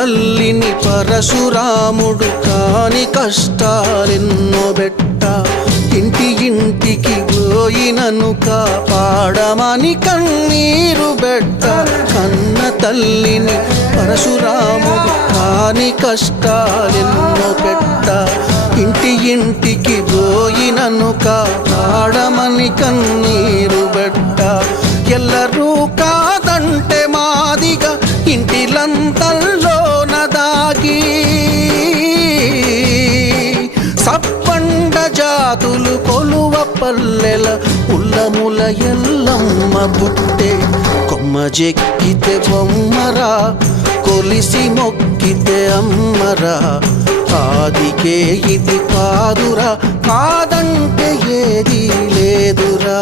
తల్లిని పరశురాముడు కాని కష్టాలెన్నో బెట్ట ఇంటి ఇంటికి పోయినను కాపాడమని కన్నీరు బెట్ట కన్న తల్లిని పరశురాముడు కాని కష్టాలెన్నో పెట్ట ఇంటి ఇంటికి పోయినను కాపాడమని కన్నీరు బెట్ట ఎల్లరూ కాదంటే మాదిగా ఇంటిలంతల్లోన దాగి సప్పండ జాతులు కొలువ పల్లెల ఉల్లముల ఎల్లమ్మ బుట్టే కొమ్మ జెక్కితే బొమ్మరా కొలిసి మొక్కితే అమ్మరా ఆదికే ఇది కాదురా కాదంటే ఏది లేదురా.